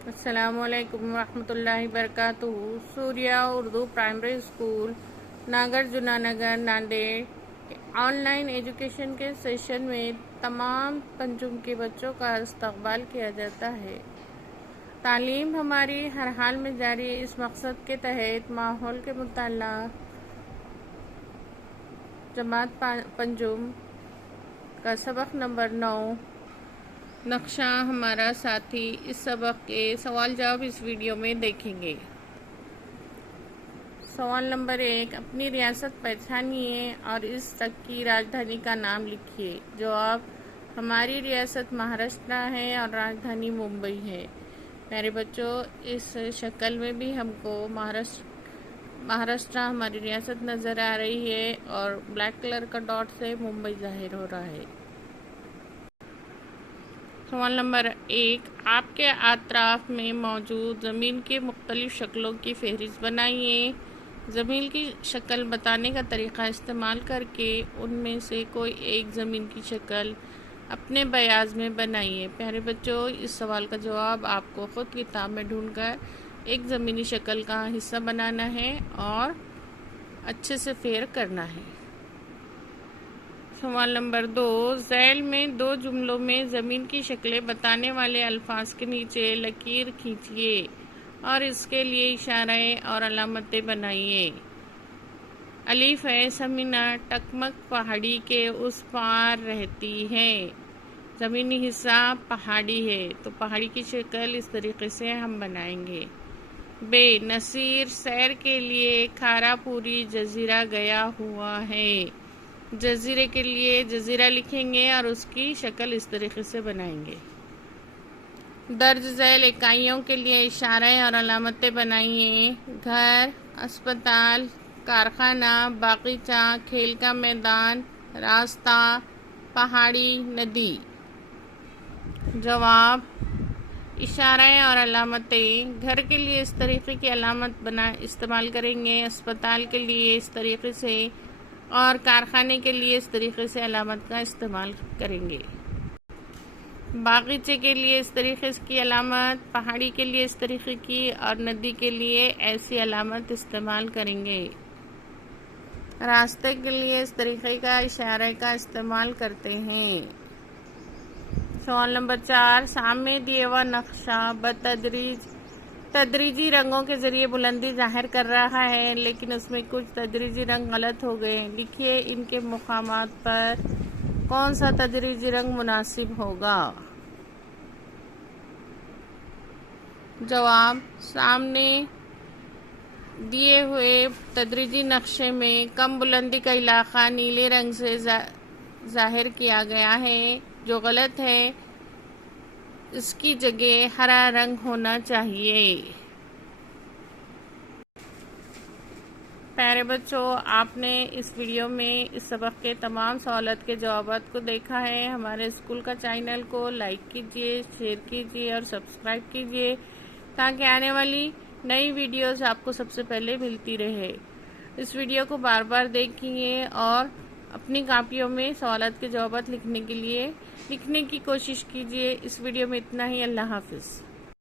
السلام علیکم ورحمۃ اللہ وبرکاتہ۔ Surya Urdu primary school Nagarjuna Nagar Nanded online education کے سیشن میں تمام پنجم کے بچوں کا استقبال کیا جاتا ہے۔ تعلیم ہماری ہر حال میں جاری ہے۔ اس مقصد کے تحت ماحول کے مطالعہ جماعت پنجم کا سبق نمبر 9 نقشہ ہمارا ساتھی اس سبق کے سوال جواب اس ویڈیو میں دیکھیں گے۔ سوال نمبر 1، اپنی ریاست پہچانیے اور اس تک کی راجدھانی کا نام لکھیے۔ جواب، ہماری ریاست مہاراشٹر ہے اور راجدھانی ممبئی ہے۔ میرے بچوں، اس شکل میں بھی ہم کو مہاراشٹر ہماری ریاست نظر آ رہی ہے اور بلیک کلر کا ڈاٹ سے ممبئی ظاہر ہو رہا ہے۔ سوال نمبر 1، آپ کے اطراف میں موجود زمین کی مختلف شکلوں کی فہرست بنائیے۔ زمین کی شکل بتانے کا طریقہ استعمال کر کے ان میں سے کوئی ایک زمین کی شکل اپنے بیاض میں بنائیے۔ پیارے بچوں، اس سوال کا جواب آپ کو خود کتاب میں ڈھونڈ کر ایک زمینی شکل کا حصہ بنانا ہے اور اچھے سے فیر کرنا ہے۔ سوال نمبر 2، ذیل میں 2 جملوں میں زمین کی شکلیں بتانے والے الفاظ کے نیچے لکیر کھینچیے اور اس کے لیے اشارے اور علامتیں بنائیے۔ الف ہے، سمینا ٹکمک پہاڑی کے اس پار رہتی ہے۔ زمینی حصہ پہاڑی ہے تو پہاڑی کی شکل اس طریقے سے ہم بنائیں گے۔ ب، نصیر سیر کے لیے کھارا پوری جزیرہ گیا ہوا ہے۔ جزیرے کے لیے جزیرہ لکھیں گے اور اس کی شکل اس طریقے سے بنائیں گے۔ درج ذیل اکائیوں کے لیے اشارے اور علامتیں بنائیے۔ گھر، اسپتال، کارخانہ، باغیچہ، کھیل کا میدان، راستہ، پہاڑی، ندی۔ جواب، اشارے اور علامتیں۔ گھر کے لیے اس طریقے کی علامت استعمال کریں گے، اسپتال کے لیے اس طریقے سے اور کارخانے کے لیے اس طریقے سے علامت کا استعمال کریں گے۔ باغیچے کے لیے اس طریقے کی علامت، پہاڑی کے لیے اس طریقے کی اور ندی کے لیے ایسی علامت استعمال کریں گے۔ راستے کے لیے اس طریقے کا اشارے کا استعمال کرتے ہیں۔ سوال نمبر 4، سامنے دیے ہوا نقشہ تدریجی رنگوں کے ذریعے بلندی ظاہر کر رہا ہے، لیکن اس میں کچھ تدریجی رنگ غلط ہو گئے۔ لکھیے ان کے مقامات پر کون سا تدریجی رنگ مناسب ہوگا۔ جواب، سامنے دیے ہوئے تدریجی نقشے میں کم بلندی کا علاقہ نیلے رنگ سے ظاہر کیا گیا ہے، جو غلط ہے۔ اس کی جگہ ہرا رنگ ہونا چاہیے۔ پیارے بچوں، آپ نے اس ویڈیو میں اس سبق کے تمام سوالات کے جوابات کو دیکھا ہے۔ ہمارے اسکول کا چینل کو لائک کیجیے، شیئر کیجیے اور سبسکرائب کیجیے تاکہ آنے والی نئی ویڈیوز آپ کو سب سے پہلے ملتی رہے۔ اس ویڈیو کو بار بار دیکھیے اور اپنی کاپیوں میں سوالات کے جوابات لکھنے کی کوشش کیجیے۔ اس ویڈیو میں اتنا ہی۔ اللہ حافظ۔